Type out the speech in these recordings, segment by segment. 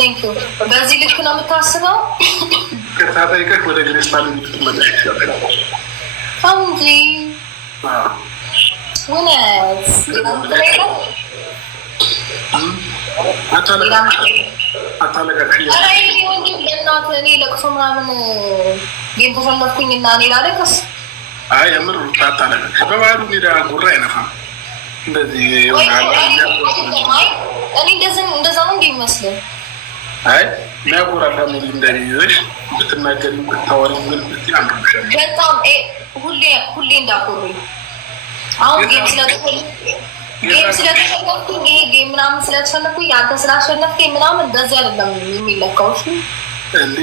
ቴንክ ዩ። በዚህ ልክ ነው የምታስበው? ከታጠይቀህ ወደ ግሬስታል የምትመለሽ ይሻላል እንጂ እውነት እኔ ለቅሶ ምናምን ጌም ተሸነፍኩኝ እና እኔ ላለቅስ? አይ የምር ታታለቀ በባህሉ ሜዳ ጉራ አይነፋም። እንደዚህ ይሆናል። እኔ እንደዛ ነው እንደሚመስለኝ። አይ የሚያጎራ ፋሚሊ እንደሚይዘሽ ብትናገሪ ብታወሪ ምን ብትይ አንዱሻል። በጣም ሁሌ እንዳኮሩኝ አሁን ጌም ስለተሸነፍኩኝ ይሄ ጌም ምናምን ስለተሸነፍኩኝ አንተ ስላሸነፍኩኝ ምናምን እንደዚህ አይደለም የሚለካው። እሺ እንዴ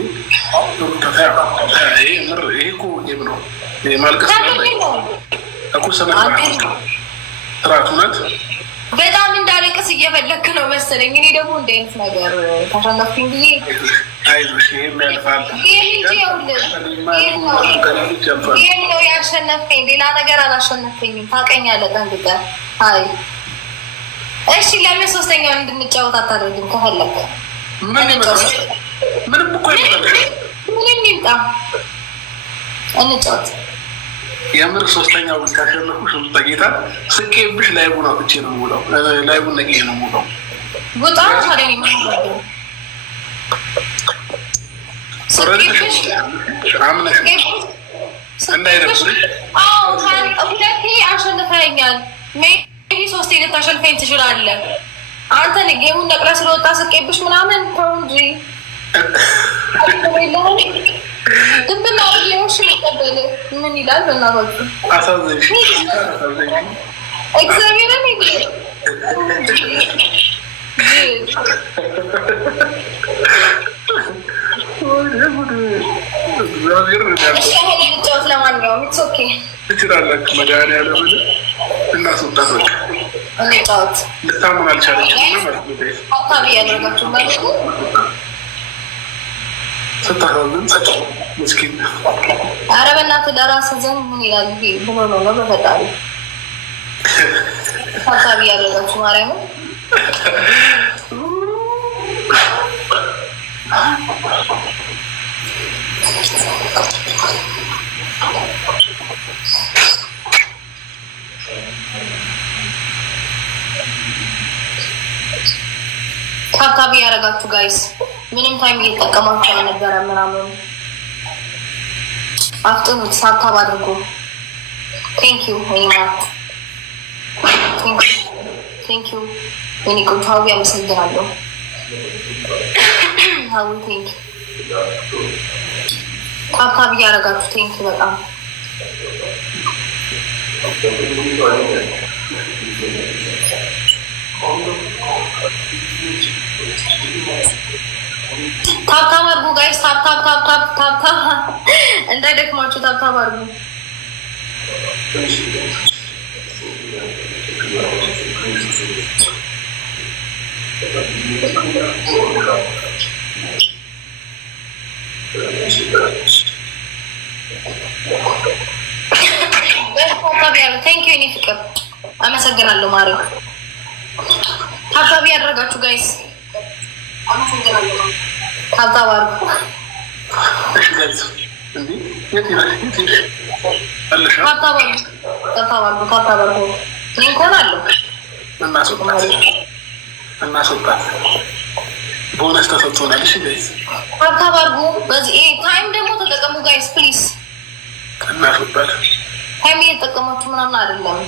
ይሄ ምር ይሄ እኮ ጌም ነው ማልቀስ እኮ ስራት ናት። በጣም እንዳለቅስ እየፈለክ ነው መሰለኝ። እኔ ደግሞ እንደ አይነት ነገር ተሸነፍኩኝ ብዬ አይዞሽ ይሄም ያልፋል። ይሄም ነው ያሸነፍከኝ፣ ሌላ ነገር አላሸነፍከኝም። ታውቀኛለህ ጠንቅቀህ። አይ እሺ ለምን ሶስተኛውን እንድንጫወት አታደርግም? ከፈለክ ምንም እኮ ምንም ይምጣ እንጫወት። የምር ሶስተኛው ካሸነፍኩሽ ጌታ ስቄብሽ ላይቡን አውጥቼ ነው የምውለው። ላይቡን ነቄ ነው የምውለው። በጣም ታዲያ አምነሽ እንዳይደብርሽ። ሁለቴ አሸንፈኸኛል። ሜቢ ሶስቴ ልታሸንፈኝ ትችላለህ። አንተ ጌሙን ነቅለህ ስለወጣ ስቄብሽ ምናምን ተው እንጂ ድብና ሽ ይቀበል ምን ይላል? በእናታችሁ አሳዘንሽ። እግዚአብሔርን ጫወት። ለማንኛውም ኦኬ ትችላላችሁ። መድኃኒዓለምን እናስወጣት። በቃ እንጫወት። ልታምን አልቻለችም። አካባቢ ያደረጋችሁ ማለት ነው። ስታሳዝን ምስኪን። ኧረ በእናትህ ለራስህ ዘንድ ምን ይላል ብሎ ነው በፈጣሪ ታሳቢ ያደረጋችሁ ማርያምን። ታሳቢ ያደረጋችሁ ጋይስ ምንም ታይም እየተጠቀማችሁ አልነበረ ምናምን አፍጥኑት። ሳታብ አድርጎ ቴንክ ዩ ወይማት ቴንክ ዩ ወይኔ ቆንጆ ሀዊ አመሰግናለሁ። ሀዊ ቴንክ ታብታብ እያደረጋችሁ ቴንክ ዩ በጣም ታብታብ አድርጉ ጋይስ። ታብታብ እንዳይደክማችሁ ታብታብ አድርጉ። ቴንክ ዩ የኔ ፍቅር አመሰግናለሁ። ማሪ ታብታብ ያደረጋችሁ ጋይስ ታብታብ አድርጉ። እናስወጣት ቦነስ ተሰጥቶናል። ታብታብ አድርጉ። በዚህ ታይም ደግሞ ተጠቀሙ ጋይስ ፕሊዝ። እናስወጣት ታይም እየተጠቀማችሁ ምናምን አይደለም።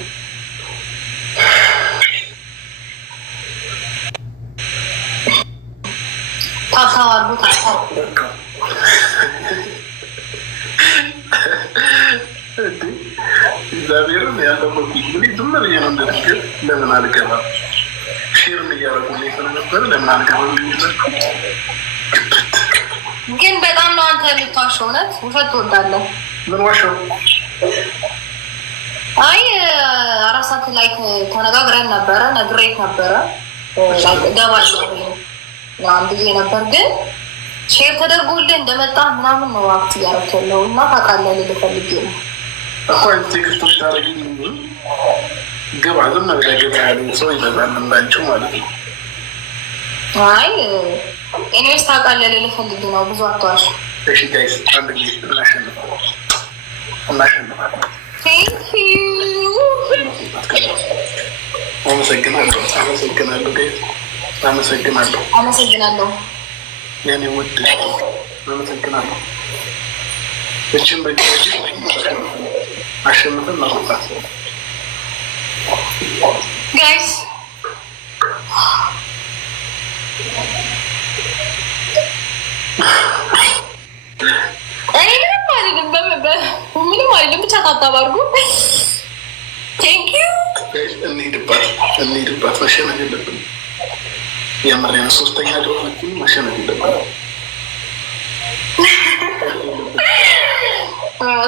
ታብታብ አድርጉ። እግዚአብሔርን ያለው ዝም ብዬ ነው እንደነገር ለምን አልገባም? ሼርም እያደረጉልኝ ስለነበር ለምን አልገባም? ግን በጣም ነው አንተ የምትዋሸው። እውነት ውሸት ትወዳለህ? ምን ዋሸው? አይ 4 ሰዓት ላይ ተነጋግረን ነበረ፣ ነግሬት ነበረ ገባለሁ ብዬ ነበር። ግን ሼር ተደርጎልህ እንደመጣ ምናምን ነው ዋክት እያደረክ ያለው እና ታውቃለህ ልልህ ፈልጌ ነው እኮ ቴክስቶች ታደረግኝ ገባ ዝም ብለህ ገባ ያለ ሰው ይበዛል እንዳንቺው ማለት ነው። አይ እኔስ ታውቃለህ ልፈልግ ነው ብዙ አትዋሽ። እሺ ጋይስ አንድ ጊዜ እናሸንፋለን። አመሰግናለሁ የኔ ውድ አመሰግናለሁ። እችን በእጅ አሸንፈን ማውጣት ጋይስ ምንም አይደለም ብቻ ታታባርጉ። እንሂድባት መሸነፍ የለብንም። የምሬን ሶስተኛ ደሆነችን መሸነፍ የለብንም።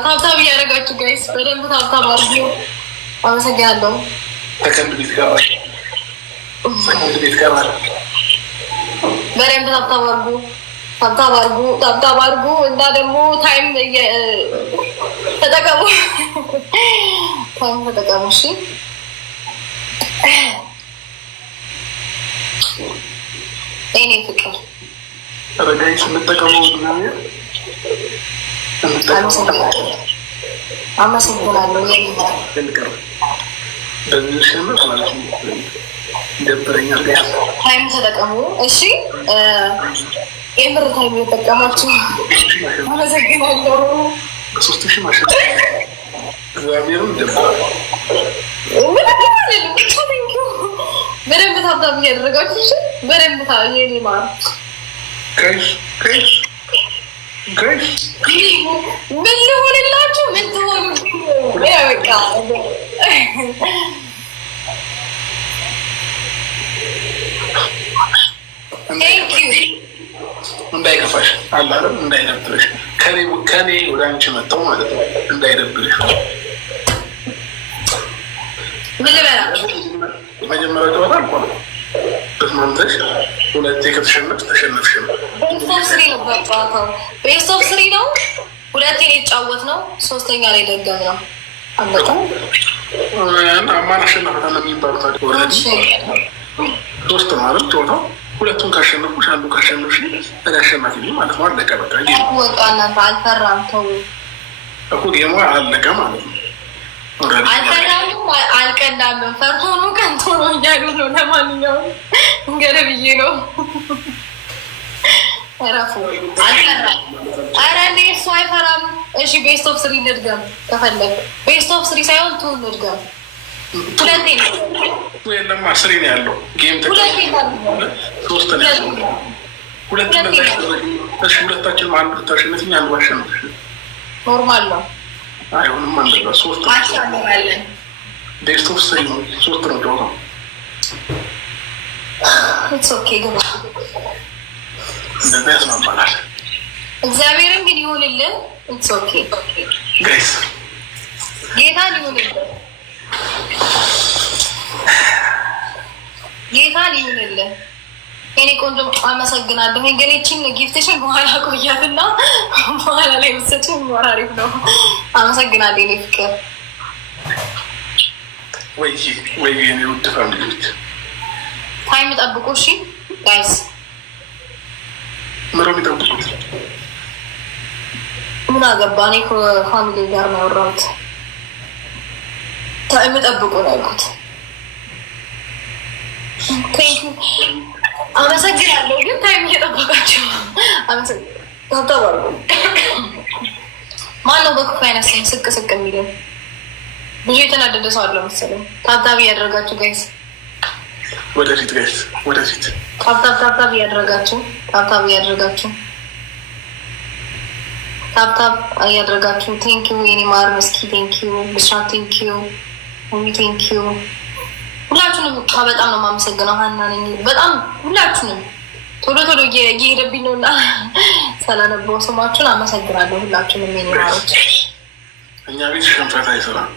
ታብታብ እያደረጋችሁ ጋይስ በደንብ ታብታብ አድርጉ። አመሰግናለሁ። ሰከንድ ቤት ጋር በደንብ ታብታብ አድርጉ እና ደግሞ ታይም ተጠቀሙ። እሺ እኔ ፍቅር ረጋይ ስንጠቀመው አመሰግናለሁ። ይደብረኛል። ታይም ተጠቀሙ። እሺ የምር ታይም የተጠቀማችሁ አመሰግናለሁ። በሶስት ሺህ ማሸ እግዚአብሔርም በደንብ ታብታብ እያደረጋችሁ በደንብ ኔማ ምን ልሆንላችሁ? ምን ትሆኑ? በቃ እንዳይከፋሽ አላለም፣ እንዳይደብርሽ ከኔ ወደ አንቺ መጣው ማለት ነው። እንዳይደብርሽ ምን ልበላ መጀመሪያ ጨዋታ አልኳል። ተስማምተሽ ሁለቴ ከተሸነፍሽ ተሸነፍሽ ነው። ቤስት ኦፍ ስሪ ነው። ሁለቴ የተጫወት ነው። ሶስተኛ ላይ ደገም ነው። አለቀ። ማን አሸነፈታ ነው የሚባሉት? ሶስት ነው አይደል ጨዋታው? ሁለቱን ካሸነፉሽ አንዱ ካሸነፍሽ እኔ አሸናፊ ነኝ ማለት ነው። አለቀ በቃ። ወጣ እናንተ አልፈራም። ተው እኮ ጌማ አለቀ ማለት ነው። አልፈራም አልቀናምም። ፈርቶ ነው ቀንቶ ነው እያሉ ነው። ለማንኛውም እንገረህ ብዬ ነው። ረፉ አልፈራም። ኧረ እኔ እሱ አይፈራም። እሺ ቤስት ኦፍ ስሪ እንድገም ከፈለግ። ቤስት ኦፍ ስሪ ሳይሆን ቱ እንድገም። ሁለቴ ነው የለም አስሬ ነው ያለው ጌም ሶስት ነው ያለው። ሁለታችን አንዱ ታሸነፍኝ አንዱ አሸነፍሽ ኖርማል ነው። አይሆንም አንደዛ ሶስት አሻለን ቤስት ኦፍ ስሪ ነው። ሶስት ነው ጨዋታው። ኢትስ ኦኬ ግን እንደዛ ያስማማናል። እግዚአብሔርን ግን ይሁንልን። ኢትስ ኦኬ ጋይስ ጌታ ይሁንልን። ጌታ ይሁንልን። እኔ ቆንጆ አመሰግናለሁ። ግን እቺን ጊፍትሽን በኋላ ቆያትና በኋላ ላይ ብትሰጪኝ አሪፍ ነው። አመሰግናለሁ የኔ ፍቅር። ወይ የኔ ውድ ፋሚሊዎች ታይም ጠብቁ እሺ ጋይስ። ምሮ የሚጠብቁት ምን አገባ? እኔ ከፋሚሊ ጋር ነው ያወራሁት። ታይም ጠብቁ ነው ያልኩት። አመሰግናለሁ። ግን ታይም እየጠበቃቸው አመሰግናለሁ። ማነው በክፉ አይነት ስም ስቅ ስቅ የሚለው? ብዙ የተናደደ ሰው አለ መሰለኝ። ታብታብ እያደረጋችሁ ጋይስ፣ ወደፊት ጋይስ፣ ወደፊት ታብታብ እያደረጋችሁ ታብታብ እያደረጋችሁ። ቴንኪዩ የኔ ማር መስኪ፣ ቴንኪዩ ብስራት፣ ቴንኪዩ ቴንኪዩ ሁላችሁንም በጣም ነው የማመሰግነው። ሀና ነኝ። በጣም ሁላችሁንም ቶሎ እየሄደብኝ ነው እና ሳላነበው ስማችሁን አመሰግናለሁ። ሁላችሁንም የኔ ማሮች። እኛ ቤት ሽንፈት አይሰራም፣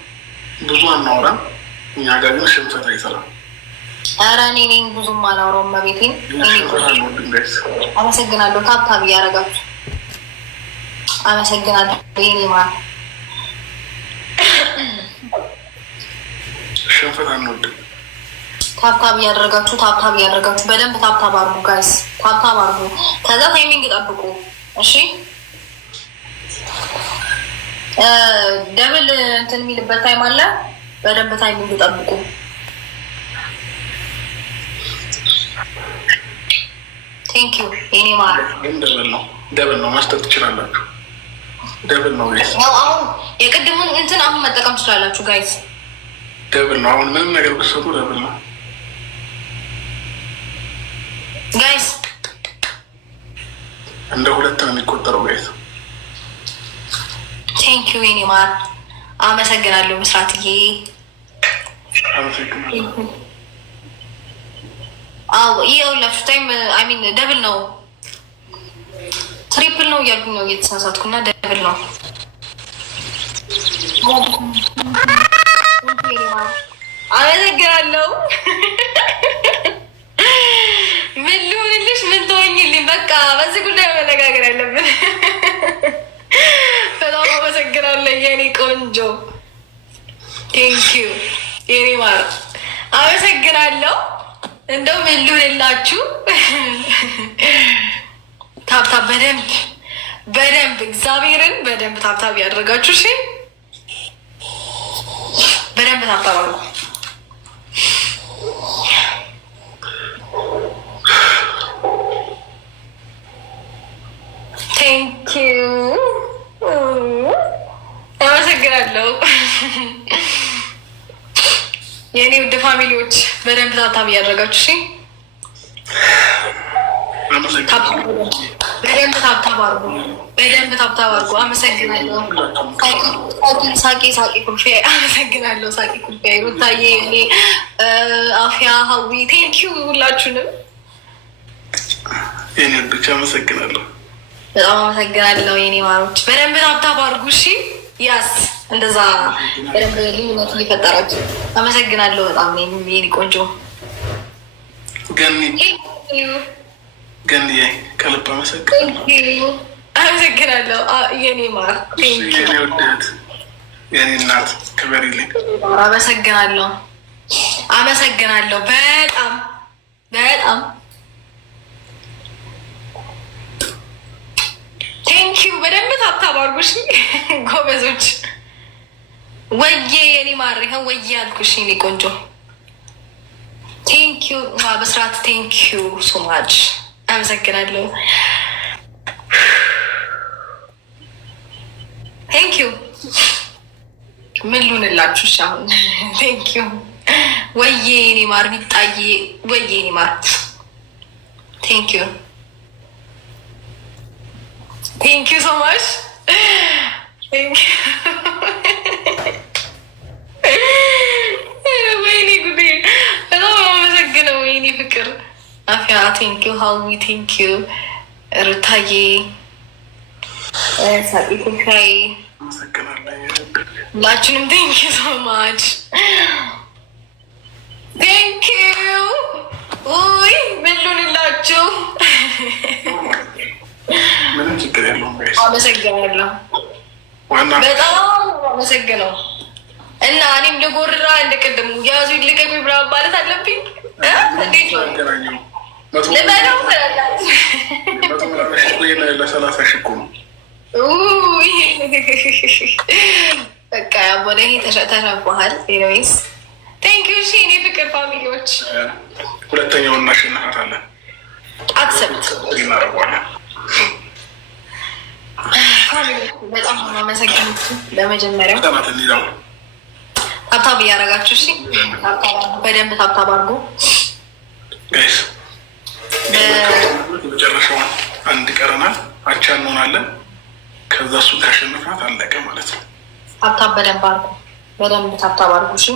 ብዙ አናወራም። እኛ ጋር ግን ሽንፈት አይሰራም። ኧረ እኔ ነኝ ብዙም አላወራውም። መቤቴን አመሰግናለሁ። ታብታብ እያደረጋችሁ አመሰግናለሁ የኔ ማር። ሽንፈት አንወድም። ታብታብ እያደረጋችሁ በደንብ ታብታብ አርጉ ጋይስ፣ ታብታብ አርጉ። ከዛ ታይሚንግ ጠብቁ እሺ። ደብል እንትን የሚልበት ታይም አለ። በደንብ ታይሚንግ ጠብቁ። ቴንክ ዩ የኔ ማለት ደብል ነው ማስጠት ትችላላችሁ። ደብል ነው አሁን የቅድሙን እንትን አሁን መጠቀም ትችላላችሁ ጋይስ። ደብል ነው አሁን ምንም ነገር ብትሰጡ ደብል ነው ጋይስ። እንደ ሁለት ነው የሚቆጠረው ጋይስ። ቴንክ ዩ የኔ ማለት አመሰግናለሁ ምስራትዬ። አዎ ይኸውላችሁ ታይም አይ ሚን ደብል ነው ትሪፕል ነው እያልኩኝ ነው እየተሳሳትኩና ደብል ነው። አመሰግናለሁ። ምን ልሁንልሽ? ምን ትሆኝልኝ? በቃ በዚህ ጉዳይ መነጋገር ያለብን። በጣም አመሰግናለሁ የኔ ቆንጆ። ቴንኪዩ የኔ ማር አመሰግናለሁ። እንደው ምን ልሁንላችሁ? ታብታብ በደንብ እግዚአብሔርን በደንብ ታብታብ ያደረጋችሁ እሺ፣ በደንብ ታብታብ አድርጉ። ቴንኪዩ አመሰግናለሁ የእኔ ውድ ፋሚሊዎች፣ በደንብ ታብታብ እያደረጋችሁ እሺ፣ በደንብ ታብታብ አድርጉ። አመሰግናለሁ። ሳቂ ኩልፌ አመሰግናለሁ። ሳቂ ኩልፌ ሩታዬ፣ እኔ አፍያ፣ ሀዊ ቴንኪዩ ሁላችሁንም የኔ ብቻ አመሰግናለሁ። በጣም አመሰግናለሁ የኔ ማሮች። በደንብ ታብታብ አድርጉ እሺ። ያስ እንደዛ በደንብ ልዩነቱ ሊፈጠራችሁ አመሰግናለሁ በጣም የኔ ቆንጆ ገንዬ ከልብ አመሰግናለሁ። የኔ ማር፣ የኔ ውድት፣ የኔ እናት ክበሪልኝ። አመሰግናለሁ በጣም ቴንኪዩ። በደንብ ታብታብ አድርጉሽ ጎበዞች። ወዬ የኔ ማር፣ ይኸው ወዬ አልኩሽ የኔ ቆንጆ። ቴንኪዩ በስርዓት ቴንኪዩ ሶማች አመሰግናለሁ። ቴንኪዩ ምን ልሁንላችሁ? እሺ አሁን ቴንኪዩ ወዬ የኔ ማር ቢጣዬ፣ ወዬ የኔ ማር ቴንኪዩ ሶማች ወይኔ ጉዴ፣ በጣም አመሰግነው ወይኔ ፍቅር አፍያ ቴንኪዩ፣ ሀዊ ቴንኪዩ፣ ሩታዬ ሳቂ ኩልካይ ሁላችንም ቴንኪዩ ሶማች ቴንኪዩ። ውይ ምን ልሁንላችሁ? ምንም ችግር የለውም። አመሰግናለሁ በጣም አመሰግነው። እና እኔም ልጎርራ እንደቀደሙ ያዙ ይልቀቁ ብራብ ማለት አለብኝ። እንዴት ነው ልበለው? ለሰላሳ ሺህ እኮ ነው። በቃ ያቦነ ተሸንፈሃል። ኤኒዌይስ ቴንኪዩ እሺ የኔ ፍቅር ፋሚሊዎች። ሁለተኛውን እናሸንፋታለን። አክሰፕት እናደርገዋለን። በጣም አመሰግናለሁ። ለመጀመሪያው ታብታብ እያደረጋችሁ እሺ፣ በደንብ ታብታብ አድርጉ ጋይስ። መጨረሻው አንድ ቀረናል፣ አቻ እንሆናለን። ከዛ እሱን ካሸነፍናት አለቀ ማለት ነው። ታብታብ በደንብ አድርጉ፣ በደንብ ታብታብ አድርጉ እሺ።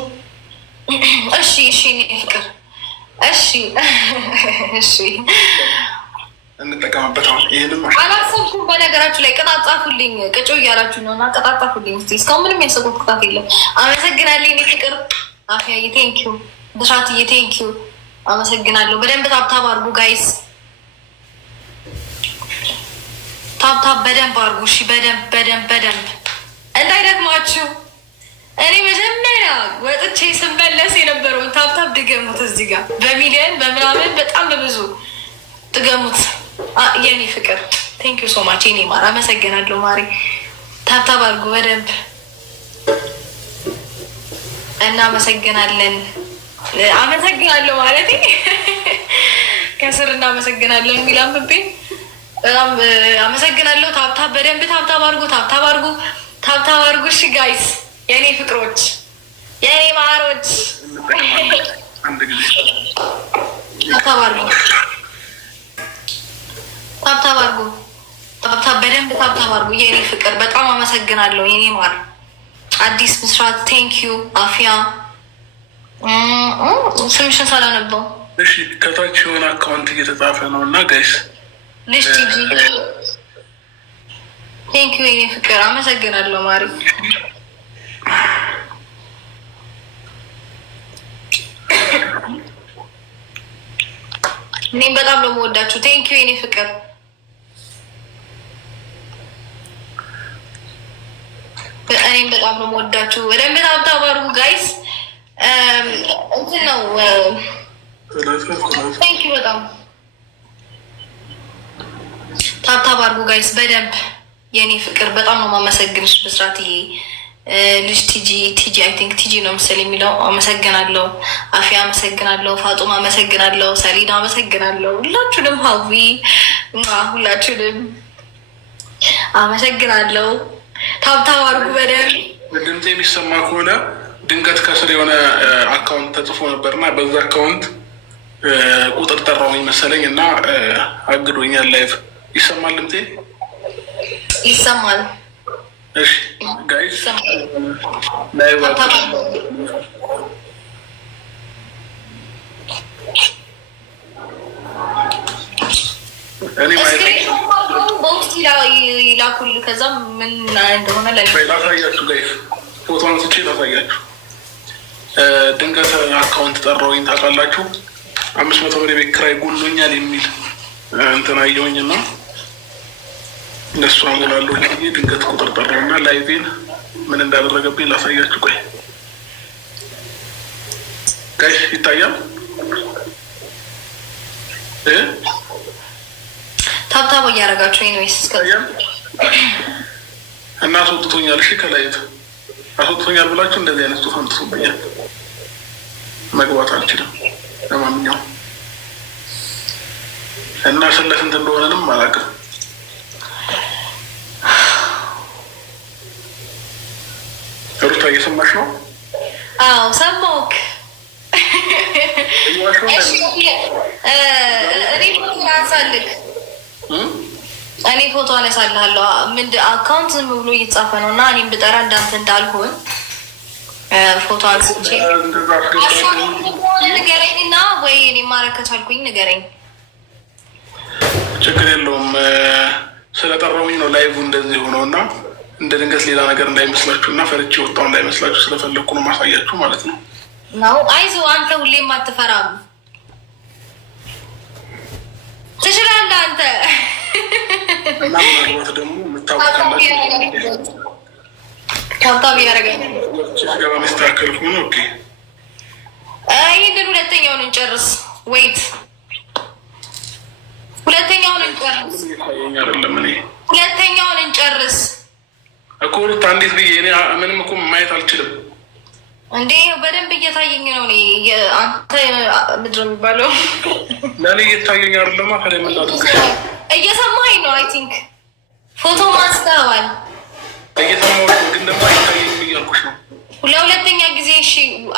እሺ ፍቅር እሺ እንጠቀምበት። አሁን ይህንም አላሰብኩም። በነገራችሁ ላይ ቅጣት ጻፉልኝ፣ ቅጮ እያላችሁ ነው እና ቅጣት ጻፉልኝ። እስካሁን ምንም ያሰብኩት ቅጣት የለም። አመሰግናለሁ የኔ ፍቅር አፍያዬ፣ ቴንኪዩ ብስራትዬ፣ ቴንኪዩ አመሰግናለሁ። በደንብ ታብታብ አድርጉ ጋይስ፣ ታብታብ በደንብ አድርጉ እሺ። በደንብ እንዳይደክማችሁ እኔ መጀመሪያ ወጥቼ ስመለስ የነበረውን ታብታብ ድገሙት። እዚህ ጋር በሚሊዮን በምናምን በጣም በብዙ ድገሙት። የኔ ፍቅር ቴንክ ዩ ሶ ማች የኔ ማር አመሰግናለሁ። ማሪ ታብታብ አድርጉ በደንብ እናመሰግናለን። አመሰግናለሁ ማለት ከስር እናመሰግናለን የሚል አንብቤ በጣም አመሰግናለሁ። ታብታብ በደንብ ታብታብ አድርጉ፣ ታብታብ አድርጉ፣ ታብታብ አድርጉ። እሺ ጋይስ የኔ ፍቅሮች የኔ ማሮች ታብታብ አድርጉ፣ ታብታብ አድርጉ፣ ታብታብ በደንብ ታብታብ አድርጉ። የኔ ፍቅር በጣም አመሰግናለሁ የኔ ማር። አዲስ ምስራት ቴንክ ዩ አፍያ ስምሽን ሳላነበው እሺ። ከታች የሆነ አካውንት እየተጻፈ ነው እና ጋይስ ልጅ ቲጂ ቴንክ ዩ የኔ ፍቅር አመሰግናለሁ ማሪ። እኔም በጣም ነው የምወዳችሁ። ቴንክ ዩ የኔ ፍቅር። እኔም በጣም ነው የምወዳችሁ። በደንብ ታብታብ አድርጉ ጋይስ። እንትን ነው ቴንክ ዩ በጣም ታብታብ አድርጉ ጋይስ በደንብ የኔ ፍቅር። በጣም ነው የማመሰግንሽ ብስራትዬ። ልጅ ቲጂ አይ ቲንክ ቲጂ ነው ምስል የሚለው አመሰግናለሁ። አፊያ አመሰግናለሁ። ፋጡማ አመሰግናለሁ። ሰሊና አመሰግናለሁ። ሁላችሁንም ሀዊ ሁላችሁንም አመሰግናለሁ። ታብታብ አድርጉ በደንብ። ድምፅ የሚሰማ ከሆነ ድንገት ከስር የሆነ አካውንት ተጽፎ ነበርና በዛ አካውንት ቁጥር ጠራው መሰለኝ እና አግዶኛል። ላይቭ ይሰማል ድምፄ? ይሰማል። እሺ ጋይስ ላይቭ ቦክስ ይላኩል። ከዛ ምን እንደሆነ ላሳያችሁ ጋይስ፣ ፎቶ አንስቼ ላሳያችሁ። ድንገት አካውንት ጠራውኝ ታውቃላችሁ። 500 ብር የቤት ኪራይ ጎሎኛል የሚል እንትን አየሁኝ እና እነሱ አሞላለሁ ብዬ ድንገት ቁጥር ጠራውና ላይቬን ምን እንዳደረገብኝ ላሳያችሁ። ቆይ ጋይስ ይታያል? ታብታብ እያደረጋችሁ ወይስ ይታያል? እና አስወጥቶኛል። እሺ ከላይት አስወጥቶኛል ብላችሁ እንደዚህ አይነት ጽሑፍ አምጥቶብኛል። መግባት አልችልም። ለማንኛውም እና ስለ ስንት እንደሆነንም አላውቅም። ሩታ እየሰማሽ ነው? አዎ ሰማሁህ። እኔ ፎቶ አነሳልሃለሁ። አካውንት ዝም ብሎ እየተጻፈ ነው እና እኔም ብጠራ እንዳንተ እንዳልሆን ፎቶ አንስቼ ንገረኝ እና ወይ እኔ ማድረግ ከቻልኩኝ ንገረኝ። ችግር የለውም። ስለጠራሁኝ ነው ላይቭ እንደዚህ ሆነው እና እንደ ድንገት ሌላ ነገር እንዳይመስላችሁ እና ፈርቼ ወጣሁ እንዳይመስላችሁ ስለፈለግኩ ነው ማሳያችሁ ማለት ነው። አይዞህ አንተ ሁሌም አትፈራም፣ ትችላለህ አንተ። እና ምናልባት ደግሞ የምታውቃላችሁ ታብታብ ያደረገ ገባ መስተካከል ሆነ። ኦኬ ይህንን ሁለተኛውን እንጨርስ። ወይት ሁለተኛውን እንጨርስ። ሁለተኛውን እንጨርስ እኮ ሩታ። እንዴት ብዬ እኔ ምንም እኮ ማየት አልችልም እንዴ? በደንብ እየታየኝ ነው። አንተ ምንድን ነው የሚባለው? ለእኔ እየታየኝ አይደለማ። ከላይ መላጥ እየሰማኝ ነው። አይ ቲንክ ፎቶ ማስተዋል እየሰማሁሽ ግን ደግሞ አይታየኝም እያልኩሽ ነው። ለሁለተኛ ጊዜ እሺ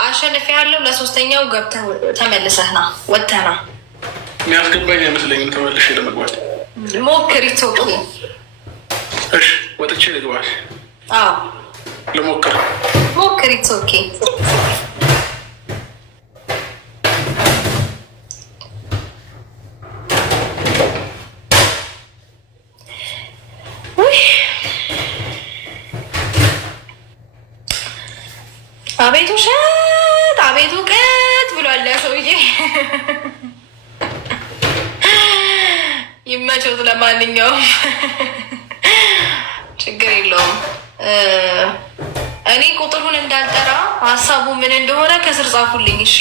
አሸንፌያለሁ። ለሶስተኛው ገብተህ ተመልሰህ ና ወጥተህ ና። የሚያስገባኝ አይመስለኝም ተመልሼ ለመግባት። ሞክሪ ቶክ። እሺ ወጥቼ ልግባሽ? አዎ ልሞክር። ሞክሪ ቶክ። አቤቱ ውሸት፣ አቤቱ ውቀት ብሏል ሰውዬ። ይመቸው። ለማንኛውም ችግር የለውም። እኔ ቁጥሩን እንዳልጠራ ሀሳቡ ምን እንደሆነ ከስር ጻፉልኝ። እሺ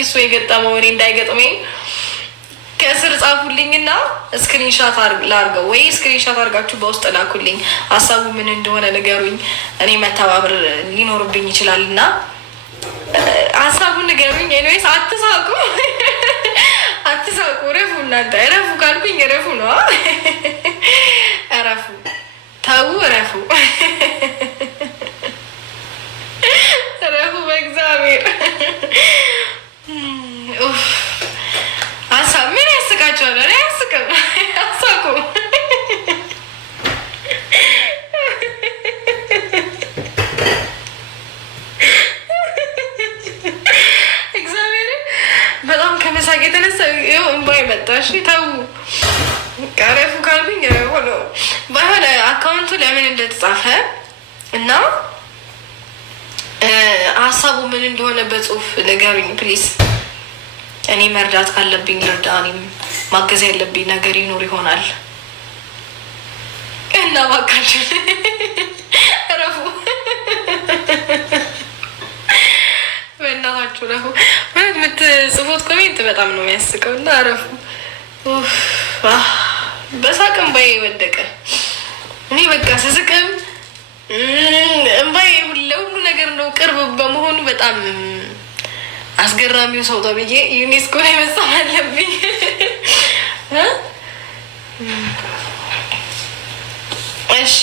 እሱ የገጠመው እኔ እንዳይገጥመኝ ከስር ጻፉልኝና ስክሪንሻት ላርገው ወይ ስክሪንሻት አርጋችሁ በውስጥ ላኩልኝ። ሀሳቡ ምን እንደሆነ ንገሩኝ። እኔ መተባበር ሊኖርብኝ ይችላል እና ሀሳቡን ንገሩኝ። ኤኒዌይስ አትሳቁ፣ አትሳቁ፣ እረፉ። እናንተ እረፉ ካልኩኝ እረፉ ነው። እረፉ፣ ተው፣ እረፉ፣ እረፉ በእግዚአብሔር። ሀሳብ ምን ያስቃቸዋል? እኔ አያስቅም። አሳቁ። እግዚአብሔርን በጣም ከመሳቅ የተነሳ እንባይ መጣ። እሺ ተው፣ ቀረፉ ካልኩኝ ረፉ ነው። ባይሆን አካውንቱ ለምን እንደተጻፈ እና ሀሳቡ ምን እንደሆነ በጽሁፍ ንገሩኝ ፕሊዝ። እኔ መርዳት ካለብኝ ልርዳ። እኔም ማገዝ ያለብኝ ነገር ይኖር ይሆናል እና እባካችሁ እረፉ፣ በእናታችሁ እረፉ። ማለት የምትጽፉት ኮሜንት በጣም ነው የሚያስቀው እና እረፉ። በሳቅ እምባዬ ወደቀ። እኔ በቃ ስስቅም እምባዬ ለሁሉ ነገር ነው ቅርብ በመሆኑ በጣም አስገራሚው ሰው ተብዬ ዩኔስኮ ላይ መጻፍ አለብኝ። እሺ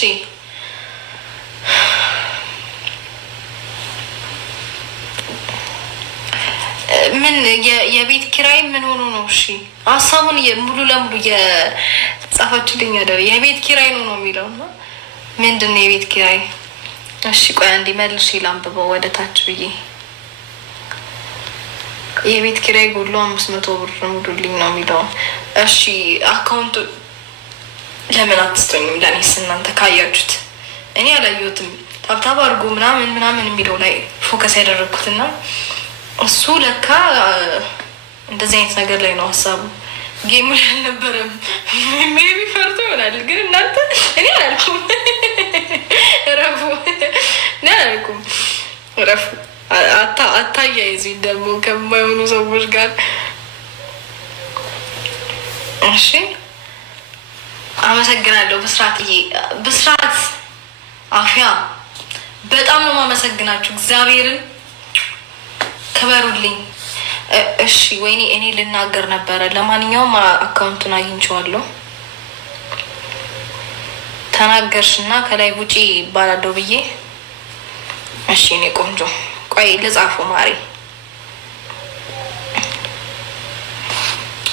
ምን የቤት ኪራይ ምን ሆኖ ነው? እሺ ሀሳቡን ሙሉ ለሙሉ የጻፈችልኝ አይደል? የቤት ኪራይ ነው የሚለው እና ምንድን ነው የቤት ኪራይ? እሺ ቆይ አንዴ መልሼ ላንብበው ወደ ታች ብዬ። የቤት ኪራይ ጎሎ 500 ብር ሙሉልኝ ነው የሚለው። እሺ አካውንቱ ለምን አትስጡኝም? ለእኔስ እናንተ ካያችሁት፣ እኔ ያላየሁትም ታብታብ አድርጎ ምናምን ምናምን የሚለው ላይ ፎከስ ያደረግኩትና እሱ ለካ እንደዚህ አይነት ነገር ላይ ነው ሀሳቡ። ጌሙ ላይ አልነበረም። ሜቢ ፈርቶ ይሆናል። ግን እናንተ እኔ አላልኩም። እረፉ፣ እኔ አላልኩም። እረፉ። አታያይዙኝ ደግሞ ከማይሆኑ ሰዎች ጋር። እሺ አመሰግናለሁ ብስራትዬ። ብስራት አፍያ በጣም ነው ማመሰግናችሁ። እግዚአብሔርን ክበሩልኝ። እሺ ወይኔ እኔ ልናገር ነበረ። ለማንኛውም አካውንቱን አግኝቼዋለሁ። ተናገርሽ እና ከላይ ውጪ ይባላለሁ ብዬ። እሺ እኔ ቆንጆ ቆይ ልጻፉ። ማሪ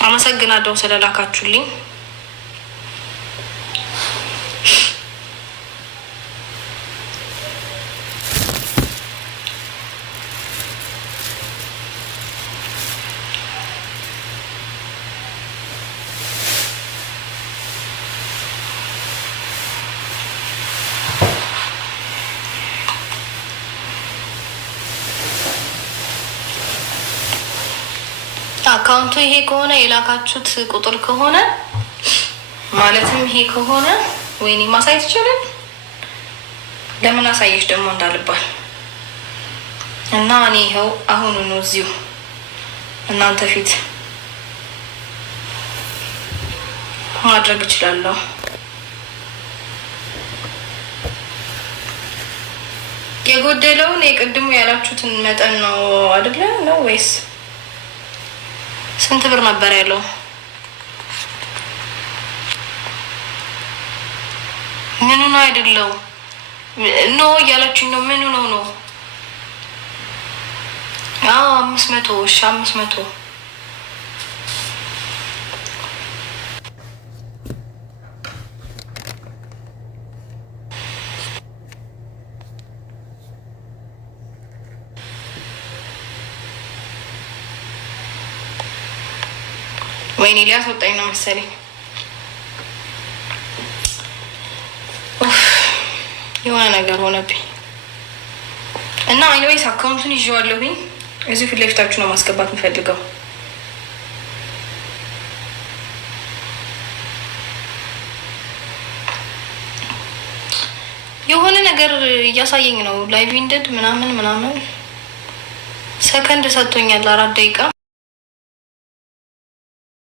አመሰግናለሁ ስለላካችሁልኝ። አካውንቱ ይሄ ከሆነ የላካችሁት ቁጥር ከሆነ ማለትም ይሄ ከሆነ ወይኔ ማሳየት ይችላል። ለምን አሳየሽ ደግሞ እንዳልባል እና እኔ ይኸው አሁኑ ነው እዚሁ እናንተ ፊት ማድረግ እችላለሁ። የጎደለውን የቅድሙ ያላችሁትን መጠን ነው አይደለ? ነው ወይስ ስንት ብር ነበር ያለው? ምኑ ነው አይደለው? ኖ እያላችሁኝ ነው። ምኑ ነው ነው? አዎ 500። እሺ 500 ወይኔ ሊያስወጣኝ ነው መሰለኝ። የሆነ ነገር ሆነብኝ እና ኤኒዌይስ አካውንቱን ይዤዋለሁኝ። እዚህ ፊት ለፊታችሁ ነው ማስገባት የምፈልገው። የሆነ ነገር እያሳየኝ ነው። ላይቭ ኢንደድ ምናምን ሰከንድ ሰጥቶኛል 4 ደቂቃ